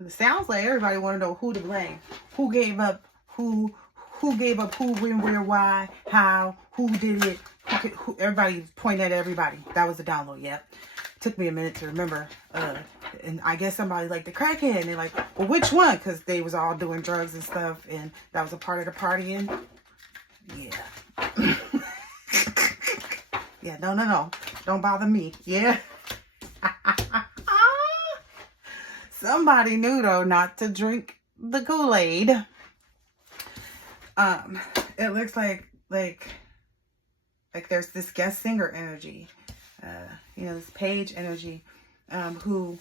It sounds like everybody want to know who to blame. Who gave up who? Who gave up who, when, where, why, how, who did it? Everybody point at everybody. That was the download, yep. Took me a minute to remember. And I guess somebody like the crackhead. And they're like, well, which one? Because they was all doing drugs and stuff. And that was a part of the partying. Yeah. Yeah, no. Don't bother me. Yeah. Somebody knew, though, not to drink the Kool-Aid. It looks like there's this guest singer energy, this page energy, who,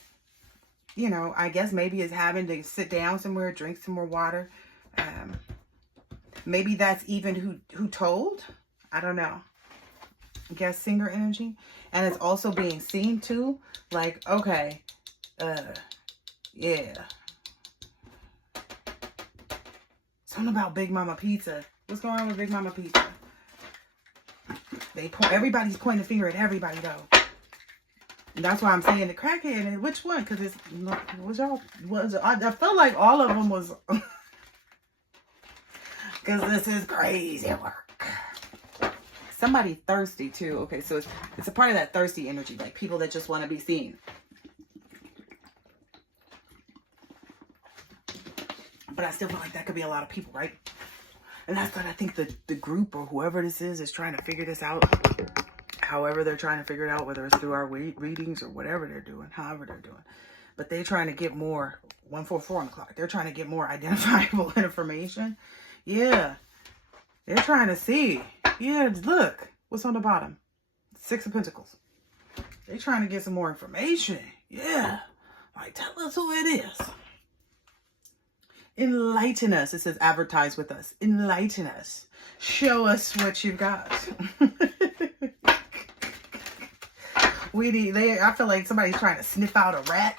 I guess maybe is having to sit down somewhere, drink some more water. Maybe that's even who told. I don't know. Guest singer energy. And it's also being seen too. Like, okay, yeah. Something about Big Mama Pizza. What's going on with Big Mama Pizza? Everybody's pointing the finger at everybody though. And that's why I'm saying the crackhead. And which one? Because I felt like all of them was. Because this is crazy work. Somebody thirsty too. Okay, so it's a part of that thirsty energy, like people that just want to be seen. But I still feel like that could be a lot of people, right? And that's what I think the group or whoever this is trying to figure this out. However they're trying to figure it out, whether it's through our readings or whatever they're doing, however they're doing. But they're trying to get more, 144 on the clock. They're trying to get more identifiable information. Yeah. They're trying to see. Yeah, look. What's on the bottom? 6 of Pentacles. They're trying to get some more information. Yeah. Like, tell us who it is. Enlighten us. It says advertise with us. Enlighten us. Show us what you've got. I feel like somebody's trying to sniff out a rat.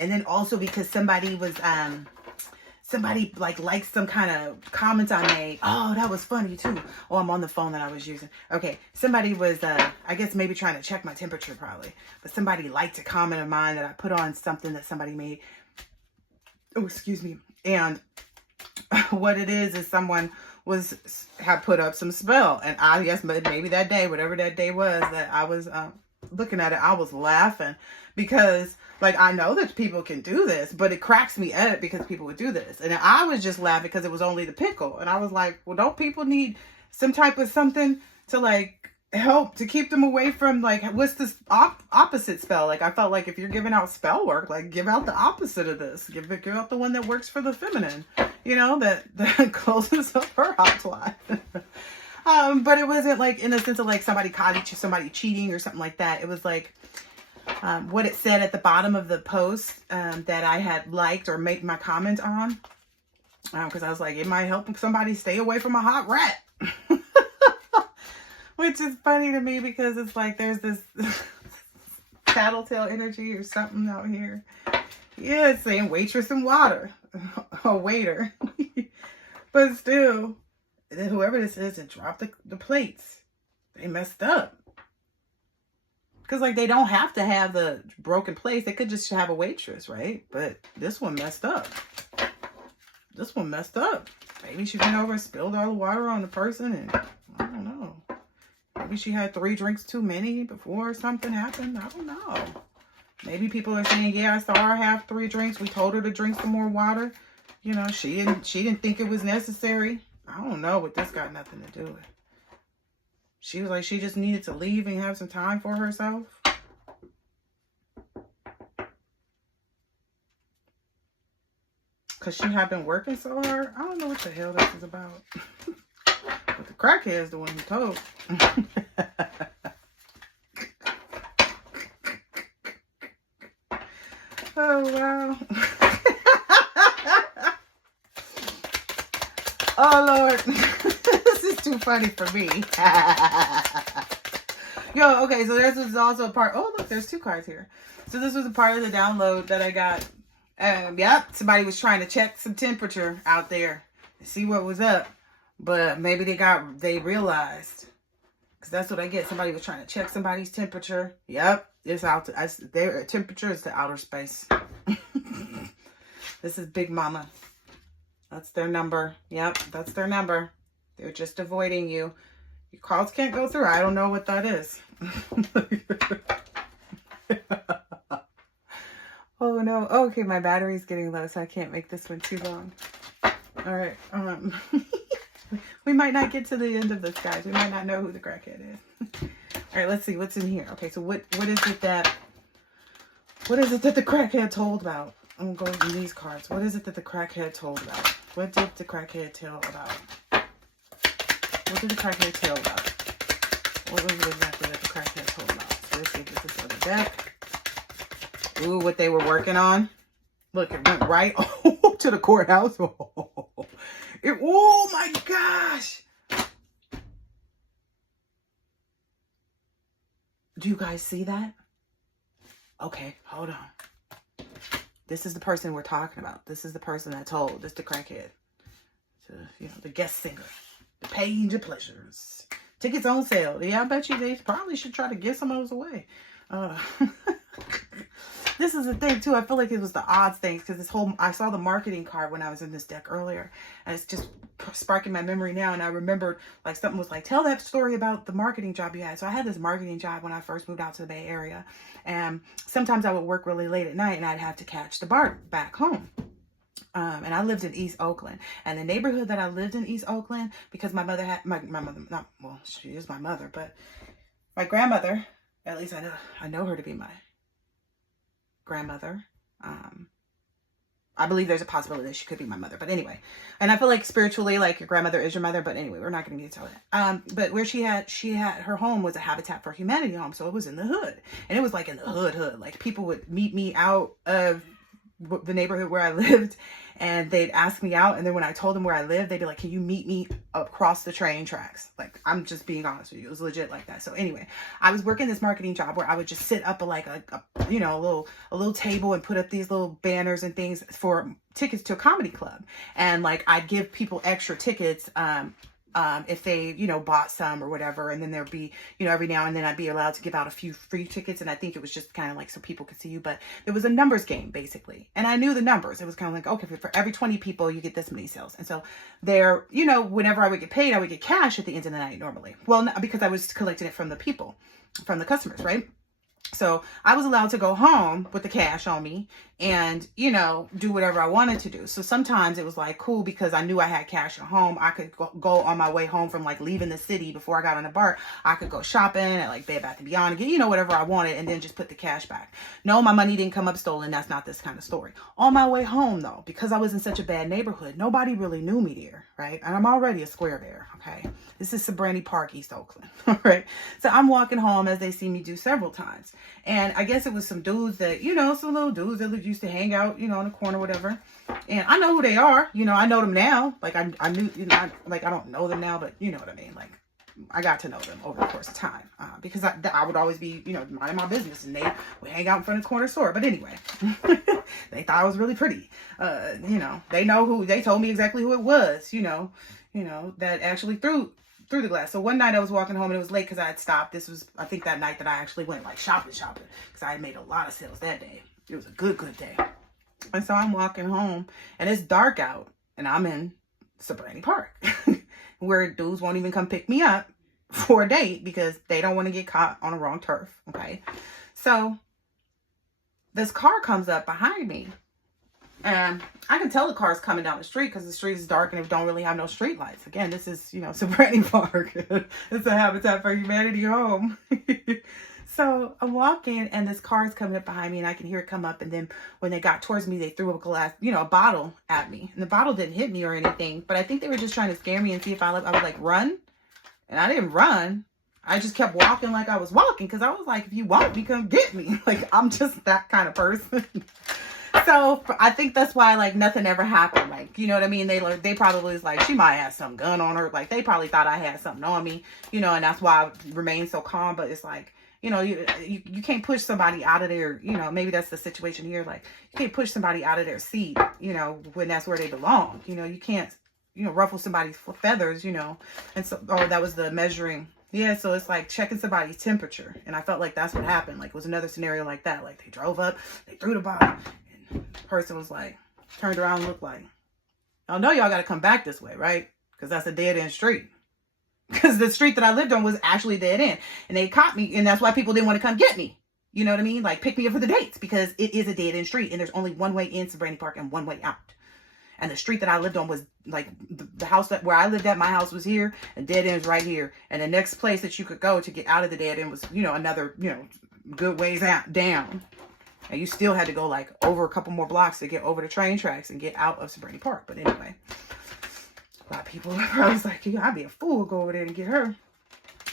And then also because somebody was, somebody liked some kind of comment I made. Oh, that was funny too. Oh, I'm on the phone that I was using. Okay. Somebody was, I guess maybe trying to check my temperature probably. But somebody liked a comment of mine that I put on something that somebody made. Oh, excuse me. And what it is someone had put up some spell. And I guess maybe that day, whatever that day was that I was looking at it, I was laughing because I know that people can do this, but it cracks me up because people would do this. And I was just laughing because it was only the pickle. And I was like, well, don't people need some type of something to help to keep them away from what's this opposite spell? I felt like if you're giving out spell work, give out the opposite of this. Give out the one that works for the feminine, that closes up her hotline. But it wasn't in a sense of somebody caught somebody cheating or something like that. It was what it said at the bottom of the post that I had liked or made my comment on. Because I was like, it might help somebody stay away from a hot rat. Which is funny to me because it's there's this tattletale energy or something out here. Yeah, it's saying waitress and water. A waiter. But still, whoever this is that dropped the plates, they messed up. Because they don't have to have the broken plates. They could just have a waitress, right? But this one messed up. This one messed up. Maybe she went over and spilled all the water on the person and I don't know. Maybe she had 3 drinks too many before something happened. I don't know. Maybe people are saying, yeah, I saw her have 3 drinks. We told her to drink some more water. She didn't think it was necessary. I don't know, but this got nothing to do with it. She was she just needed to leave and have some time for herself. Because she had been working so hard. I don't know what the hell this is about. But the crackhead is the one who told. Oh, wow. Oh, Lord. This is too funny for me. Yo, okay, so this was also a part. Oh, look, there's 2 cards here. So this was a part of the download that I got. Yep, somebody was trying to check some temperature out there to see what was up. But maybe they realized. Because that's what I get. Somebody was trying to check somebody's temperature. Yep, it's out. Their temperature is to outer space. This is Big Mama. That's their number. Yep, that's their number. They're just avoiding you. Your calls can't go through. I don't know what that is. Oh no. Okay, my battery's getting low, so I can't make this one too long. All right. We might not get to the end of this, guys. We might not know who the crackhead is. All right, let's see what's in here. Okay, so what is it that the crackhead told about? I'm going to go in these cards. What is it that the crackhead told about? What did the crackhead tell about? What did the crackhead tell about? What was it exactly that the crackhead told about? So let's see if this is on the deck. Ooh, what they were working on. Look, it went right to the courthouse. Oh my gosh. Do you guys see that? Okay, hold on. This is the person we're talking about. This is the person that told. This the crackhead. The guest singer. The Page of Pleasures. Tickets on sale. Yeah, I bet you they probably should try to give some of those away. This is the thing too. I feel like it was the odds things because I saw the marketing card when I was in this deck earlier, and it's just sparking my memory now. And I remembered like something was like, tell that story about the marketing job you had. So I had this marketing job when I first moved out to the Bay Area, and sometimes I would work really late at night and I'd have to catch the BART back home. And I lived in East Oakland, and the neighborhood that I lived in East Oakland, because my mother had my mother, not, well, she is my mother, but my grandmother, at least I know her to be my grandmother. I believe there's a possibility that she could be my mother, but anyway, and I feel like spiritually, like your grandmother is your mother, but anyway, we're not going to get into that. But where she had her home was a Habitat for Humanity home, so it was in the hood, and it was like in the hood, like people would meet me out of the neighborhood where I lived, and they'd ask me out, and then when I told them where I lived, they'd be like, can you meet me across the train tracks? Like, I'm just being honest with you, it was legit like that. So anyway, I was working this marketing job where I would just sit up a little table and put up these little banners and things for tickets to a comedy club, and like I'd give people extra tickets if they, bought some or whatever. And then there'd be, every now and then I'd be allowed to give out a few free tickets. And I think it was just kind of like so people could see you, but it was a numbers game basically. And I knew the numbers. It was kind of like, okay, for every 20 people, you get this many sales. And so there, whenever I would get paid, I would get cash at the end of the night normally. Well, because I was collecting it from the people, from the customers, right? So I was allowed to go home with the cash on me and, do whatever I wanted to do. So sometimes it was like cool because I knew I had cash at home. I could go on my way home from like leaving the city before I got on the BART. I could go shopping at like Bed Bath & Beyond and get, whatever I wanted and then just put the cash back. No, my money didn't come up stolen. That's not this kind of story. On my way home though, because I was in such a bad neighborhood, nobody really knew me there, right? And I'm already a square there, okay? This is Sabrani Park, East Oakland, all right? So I'm walking home as they see me do several times. And I guess it was some dudes that, some little dudes that used to hang out, on the corner, whatever. And I know who they are. I know them now. Like I knew, I don't know them now, but you know what I mean? Like I got to know them over the course of time because I would always be, minding my business and they would hang out in front of the corner store. But anyway, they thought I was really pretty. They know who, they told me exactly who it was, that actually threw the glass. So one night I was walking home and it was late because I had stopped. This was, I think, that night that I actually went like shopping because I had made a lot of sales that day. It was a good day. And so I'm walking home and it's dark out and I'm in Sabrani Park where dudes won't even come pick me up for a date because they don't want to get caught on the wrong turf. Okay. So this car comes up behind me. And I can tell the car's coming down the street because the street is dark and it don't really have no street lights. Again, this is, Sabrani Park. It's a Habitat for Humanity home. So I'm walking and this car is coming up behind me and I can hear it come up. And then when they got towards me, they threw a glass, a bottle at me. And the bottle didn't hit me or anything. But I think they were just trying to scare me and see if I would like run. And I didn't run. I just kept walking like I was walking because I was like, if you want me, come get me. Like, I'm just that kind of person. So I think that's why like nothing ever happened. Like, you know what I mean? They probably was like, she might have some gun on her. Like they probably thought I had something on me, and that's why I remained so calm. But it's like, you can't push somebody out of their, maybe that's the situation here. Like you can't push somebody out of their seat, when that's where they belong. You can't, ruffle somebody's feathers, and so, that was the measuring. Yeah, so it's like checking somebody's temperature. And I felt like that's what happened. Like it was another scenario like that. Like they drove up, they threw the bottle. The person was like, turned around and looked like? Y'all know y'all got to come back this way, right? Because that's a dead-end street. Because the street that I lived on was actually dead end. And they caught me, and that's why people didn't want to come get me. You know what I mean? Like, pick me up for the dates, because it is a dead-end street, and there's only one way into Brandy Park and one way out. And the street that I lived on was, like, the house where I lived at, my house was here, and dead end is right here. And the next place that you could go to get out of the dead end was, you know, another, you know, good ways out, down. And you still had to go, like, over a couple more blocks to get over the train tracks and get out of Brandy Park. But anyway, a lot of people are probably like, yeah, I'd be a fool to go over there and get her.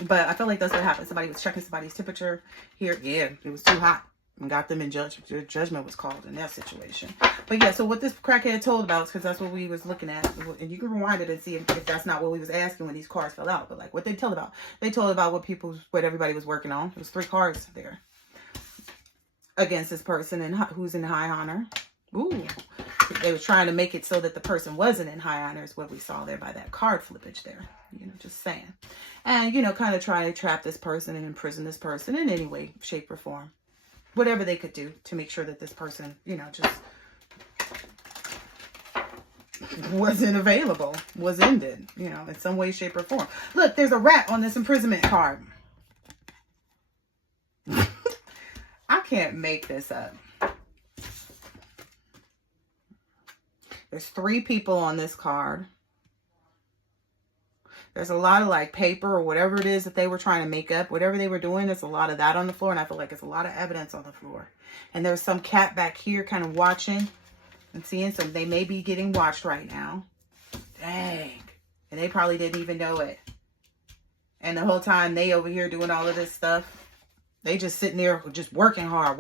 But I feel like that's what happened. Somebody was checking somebody's temperature here. Yeah, it was too hot. And got them in judgment was called in that situation. But yeah, so what this crackhead told about, because that's what we was looking at. And you can rewind it and see if that's not what we was asking when these cars fell out. But like what they told about. They told about what everybody was working on. There was 3 cars there against this person and who's in high honor. Ooh. They were trying to make it so that the person wasn't in high honor, is what we saw there by that card flippage there. You know, just saying. And, you know, kind of try to trap this person and imprison this person in any way, shape, or form. Whatever they could do to make sure that this person, you know, just wasn't available, was ended, you know, in some way, shape, or form. Look, there's a rat on this imprisonment card. I can't make this up. There's 3 people on this card. There's a lot of like paper or whatever it is that they were trying to make up. Whatever they were doing, there's a lot of that on the floor. And I feel like it's a lot of evidence on the floor. And there's some cat back here kind of watching and seeing. So they may be getting watched right now. Dang. And they probably didn't even know it. And the whole time they over here doing all of this stuff. They just sitting there just working hard,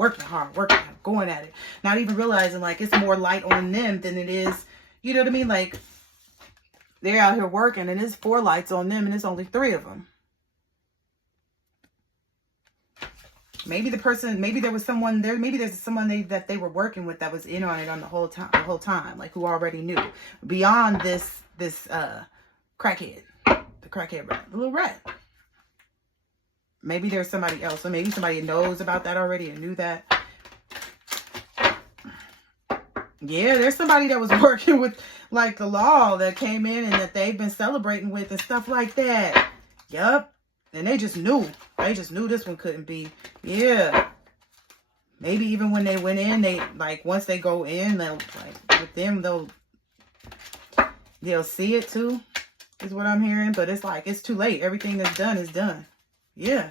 going at it. Not even realizing like it's more light on them than it is. You know what I mean? Like, they're out here working and there's 4 lights on them and there's only 3 of them. Maybe the person, maybe there was someone there, maybe there's someone that they were working with that was in on it on the whole time, like who already knew. Beyond this crackhead, the crackhead rat, the little rat. Maybe there's somebody else, or maybe somebody knows about that already and knew that. Yeah, there's somebody that was working with like the law that came in and that they've been celebrating with and stuff like that. Yup. And they just knew. They just knew this one couldn't be. Yeah. Maybe even when they went in, they like once they go in, they'll like with them they'll see it too, is what I'm hearing. But it's like it's too late. Everything that's done is done. Yeah.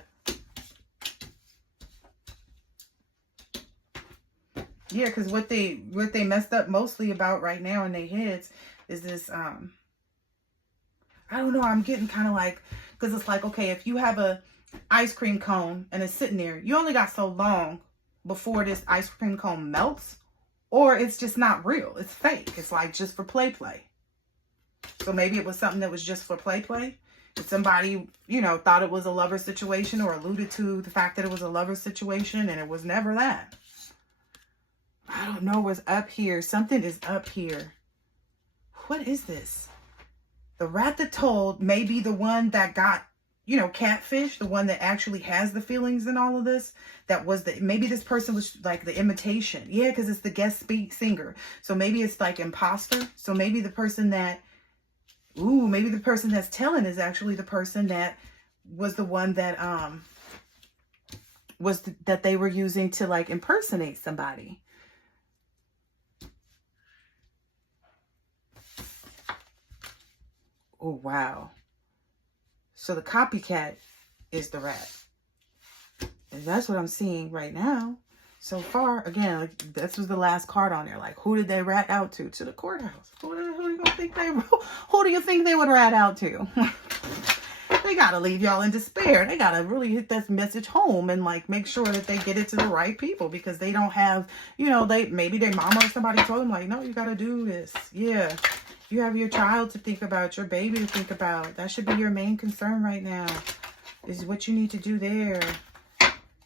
Yeah, because what they messed up mostly about right now in their heads is this, I don't know, I'm getting kind of like, because it's like, okay, if you have a ice cream cone and it's sitting there, you only got so long before this ice cream cone melts, or it's just not real. It's fake. It's like just for play. So maybe it was something that was just for play. And somebody, you know, thought it was a lover situation or alluded to the fact that it was a lover situation, and it was never that. I don't know what's up here. Something is up here. What is this? The rat that told may be the one that got, you know, catfish, the one that actually has the feelings in all of this. That was maybe this person was like the imitation. Yeah, because it's the guest singer. So maybe it's like imposter. So maybe the person that, maybe the person that's telling is actually the person that was the one that, that they were using to like impersonate somebody. Oh, wow. So the copycat is the rat. And that's what I'm seeing right now. So far, again, like, this was the last card on there. Like, who did they rat out to? To the courthouse. Who do you think they would rat out to? They got to leave y'all in despair. They got to really hit this message home and, like, make sure that they get it to the right people, because they don't have, you know, maybe their mama or somebody told them, like, no, you got to do this. Yeah. You have your child to think about, your baby to think about. That should be your main concern right now, is what you need to do there.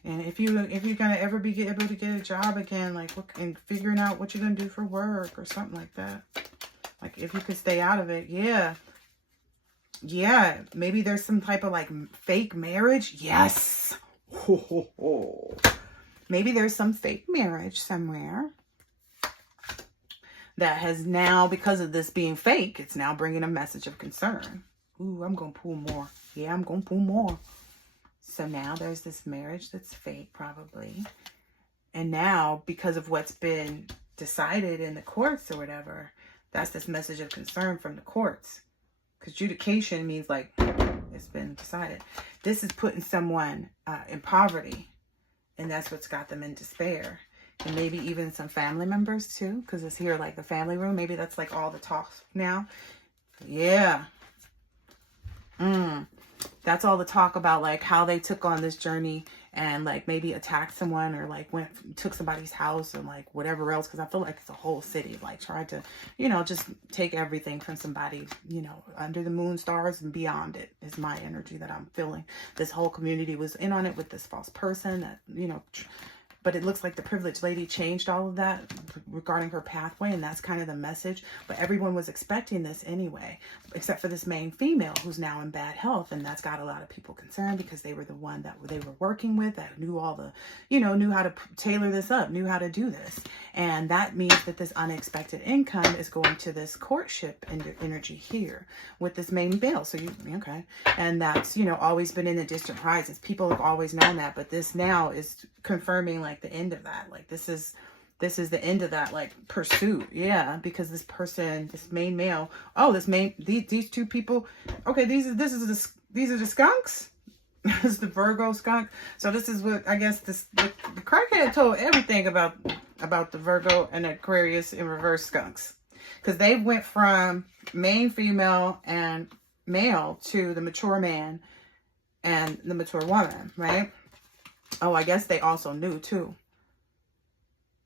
And if you're gonna ever be able to get a job again, like, and figuring out what you're gonna do for work or something like that. Like, if you could stay out of it, yeah. Yeah, maybe there's some type of like fake marriage. Yes. Maybe there's some fake marriage somewhere that has now, because of this being fake, it's now bringing a message of concern. Ooh, I'm going to pull more. Yeah, I'm going to pull more. So now there's this marriage that's fake, probably. And now, because of what's been decided in the courts or whatever, that's this message of concern from the courts. Because adjudication means like it's been decided. This is putting someone in poverty. And that's what's got them in despair. And maybe even some family members too. Because it's here like the family room. Maybe that's like all the talk now. Yeah. That's all the talk about like how they took on this journey and like maybe attacked someone or like took somebody's house and like whatever else. Because I feel like it's a whole city like tried to, you know, just take everything from somebody, you know, under the moon, stars and beyond it is my energy that I'm feeling. This whole community was in on it with this false person that, you know, but it looks like the privileged lady changed all of that regarding her pathway, and that's kind of the message. But everyone was expecting this anyway, except for this main female who's now in bad health, and that's got a lot of people concerned because they were the one that they were working with that knew all the, you know, knew how to tailor this up, knew how to do this. And that means that this unexpected income is going to this courtship energy here with this main male. So okay. And that's, you know, always been in the distant horizons. People have always known that, but this now is confirming like the end of that. Like this is the end of that like pursuit. Yeah, because this person, this main male, these two people, okay, these are the skunks. This is the Virgo skunk. So this is what I guess the crackhead told everything about the Virgo and Aquarius in reverse skunks, because they went from main female and male to the mature man and the mature woman, right? Oh, I guess they also knew too.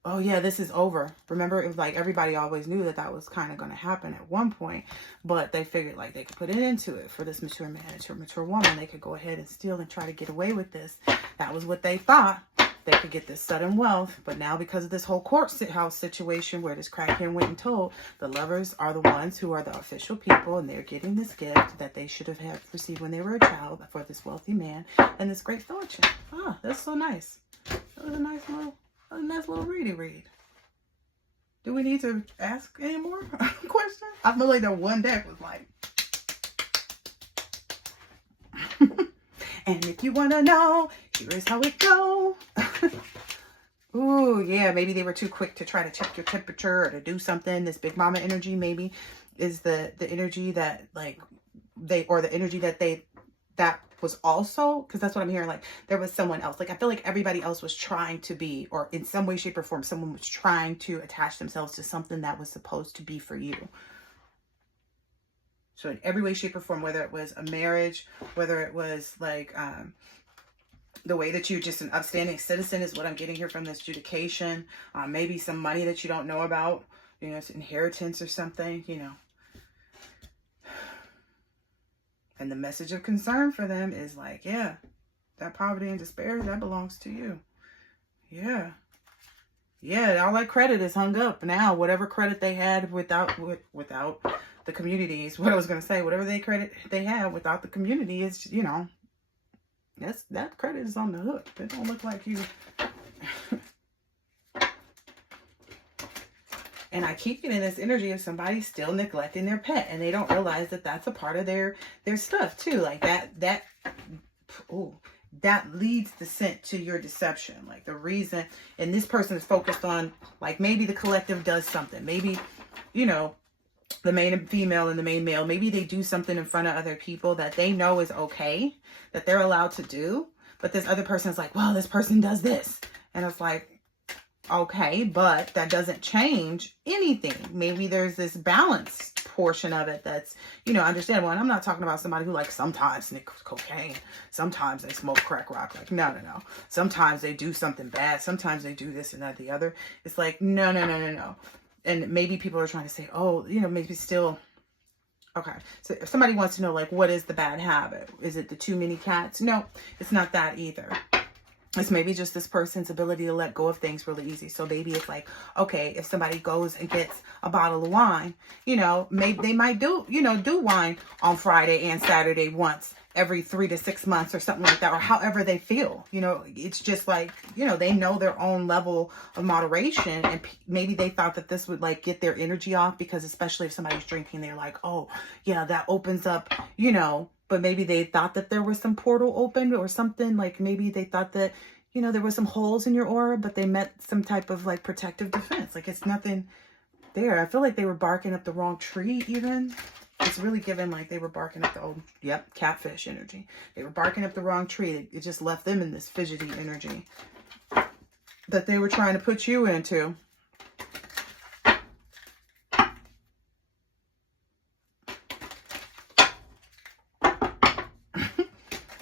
Oh yeah, this is over. Remember, it was like everybody always knew that was kind of going to happen at one point, but they figured like they could put it into it for this mature man and mature woman. They could go ahead and steal and try to get away with this. That was what they thought. They could get this sudden wealth, but now because of this whole courthouse situation where this crackhead went and told, the lovers are the ones who are the official people, and they're getting this gift that they should have received when they were a child for this wealthy man and this great fortune. Ah, that's so nice. That was a nice little read. Do we need to ask any more questions? I feel like that one deck was like. And if you want to know, here is how it go. Ooh, yeah, maybe they were too quick to try to check your temperature or to do something. This big mama energy maybe is the energy that like that was also, because that's what I'm hearing, like there was someone else. Like I feel like everybody else was trying to be, or in some way, shape, or form, someone was trying to attach themselves to something that was supposed to be for you. So in every way, shape, or form, whether it was a marriage, whether it was like the way that you're just an upstanding citizen is what I'm getting here from this adjudication. Maybe some money that you don't know about, you know, it's inheritance or something, you know. And the message of concern for them is like, yeah, that poverty and despair, that belongs to you. Yeah. Yeah, all that credit is hung up now. Whatever credit they had without the community is what I was going to say. Whatever credit they had without the community is, you know, that credit is on the hook. It don't look like you. And I keep getting this energy of somebody still neglecting their pet, and they don't realize that that's a part of their stuff too. Like that leads the scent to your deception. Like the reason, and this person is focused on like maybe the collective does something. Maybe, you know, the main female and the main male, maybe they do something in front of other people that they know is okay, that they're allowed to do. But this other person is like, well, this person does this. And it's like, okay, but that doesn't change anything. Maybe there's this balance portion of it that's, you know, understandable. And I'm not talking about somebody who like sometimes snicks cocaine. Sometimes they smoke crack rock. Like, no. Sometimes they do something bad. Sometimes they do this and that, the other. It's like, no. And maybe people are trying to say, oh, you know, maybe still. Okay. So if somebody wants to know, like, what is the bad habit? Is it the too many cats? No, it's not that either. It's maybe just this person's ability to let go of things really easy. So maybe it's like, okay, if somebody goes and gets a bottle of wine, you know, maybe they might do wine on Friday and Saturday once every 3 to 6 months or something like that, or however they feel. You know, it's just like, you know, they know their own level of moderation, and maybe they thought that this would like get their energy off, because especially if somebody's drinking, they're like, oh yeah, that opens up, you know, but maybe they thought that there was some portal opened or something. Like maybe they thought that, you know, there was some holes in your aura, but they met some type of like protective defense. Like it's nothing there. I feel like they were barking up the wrong tree even. It's really given like they were barking up the old, yep, catfish energy. They were barking up the wrong tree. It just left them in this fidgety energy that they were trying to put you into.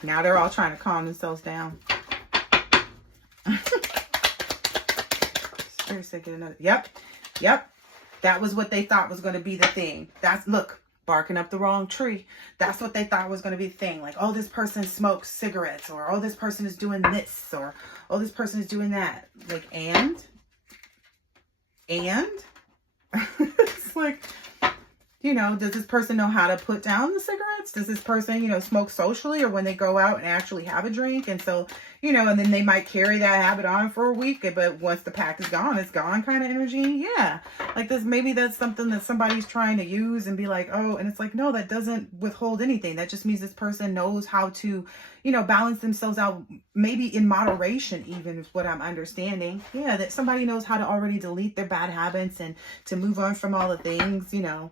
Now they're all trying to calm themselves down. Seriously, get another. Yep. That was what they thought was going to be the thing. That's, look. Barking up the wrong tree. That's what they thought was going to be the thing. Like, oh, this person smokes cigarettes, or oh, this person is doing this, or oh, this person is doing that. Like, and it's like, you know, does this person know how to put down the cigarettes? Does this person, you know, smoke socially, or when they go out and actually have a drink? And so, you know, and then they might carry that habit on for a week, but once the pack is gone, it's gone kind of energy. Yeah. Like this, maybe that's something that somebody's trying to use and be like, oh, and it's like, no, that doesn't withhold anything. That just means this person knows how to, you know, balance themselves out, maybe in moderation, even is what I'm understanding. Yeah. That somebody knows how to already delete their bad habits and to move on from all the things, you know.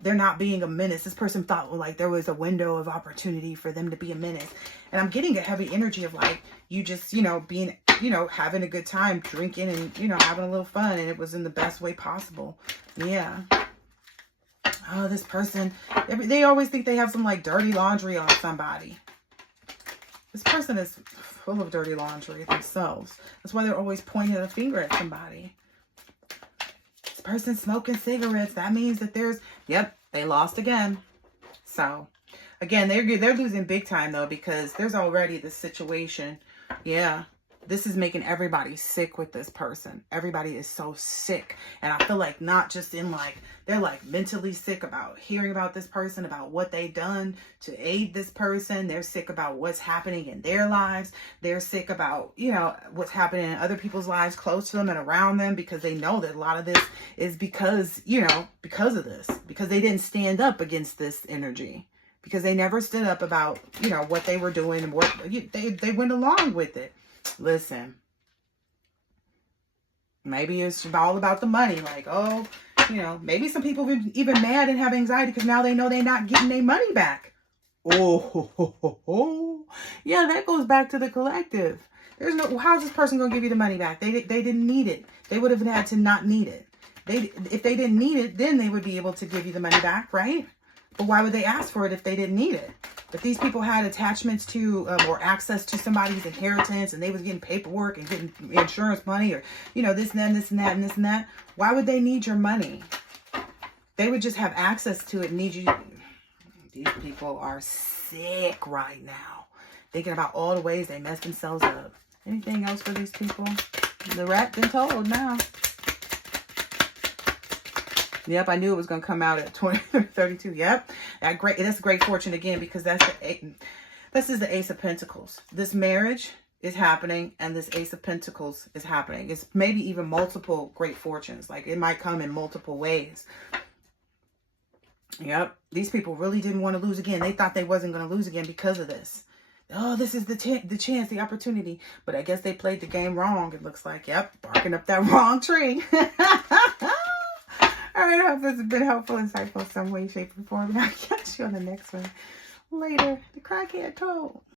They're not being a menace. This person thought, well, like there was a window of opportunity for them to be a menace. And I'm getting a heavy energy of like, you just, you know, being, you know, having a good time, drinking and, you know, having a little fun. And it was in the best way possible. Yeah. Oh, this person, they always think they have some like dirty laundry on somebody. This person is full of dirty laundry themselves. That's why they're always pointing a finger at somebody. Person smoking cigarettes, that means that there's, yep, they lost again. So again, they're losing big time though, because there's already this situation. Yeah, this is making everybody sick with this person. Everybody is so sick, and I feel like not just in like, they're like mentally sick about hearing about this person, about what they've done to aid this person. They're sick about what's happening in their lives. They're sick about, you know, what's happening in other people's lives close to them and around them, because they know that a lot of this is because, you know, because of this, because they didn't stand up against this energy, because they never stood up about, you know, what they were doing and what they went along with it. Listen, maybe it's all about the money. Like, oh, you know, maybe some people are even mad and have anxiety because now they know they're not getting their money back. Oh, yeah, that goes back to the collective. There's no, how's this person going to give you the money back? They didn't need it. They would have had to not need it. If they didn't need it, then they would be able to give you the money back, right? But why would they ask for it if they didn't need it? If these people had attachments to or access to somebody's inheritance, and they was getting paperwork and getting insurance money, or, you know, this and that, this and that, and this and that, why would they need your money? They would just have access to it and need you. These people are sick right now, thinking about all the ways they messed themselves up. Anything else for these people? The rat been told now. Yep, I knew it was going to come out at 32. Yep, that's great fortune again, because this is the Ace of Pentacles. This marriage is happening, and this Ace of Pentacles is happening. It's maybe even multiple great fortunes. Like it might come in multiple ways. Yep, these people really didn't want to lose again. They thought they wasn't going to lose again because of this. Oh, this is the chance, the opportunity. But I guess they played the game wrong, it looks like. Yep, barking up that wrong tree. All right, I hope this has been helpful, insightful in some way, shape, or form. I'll catch you on the next one later. The crackhead told.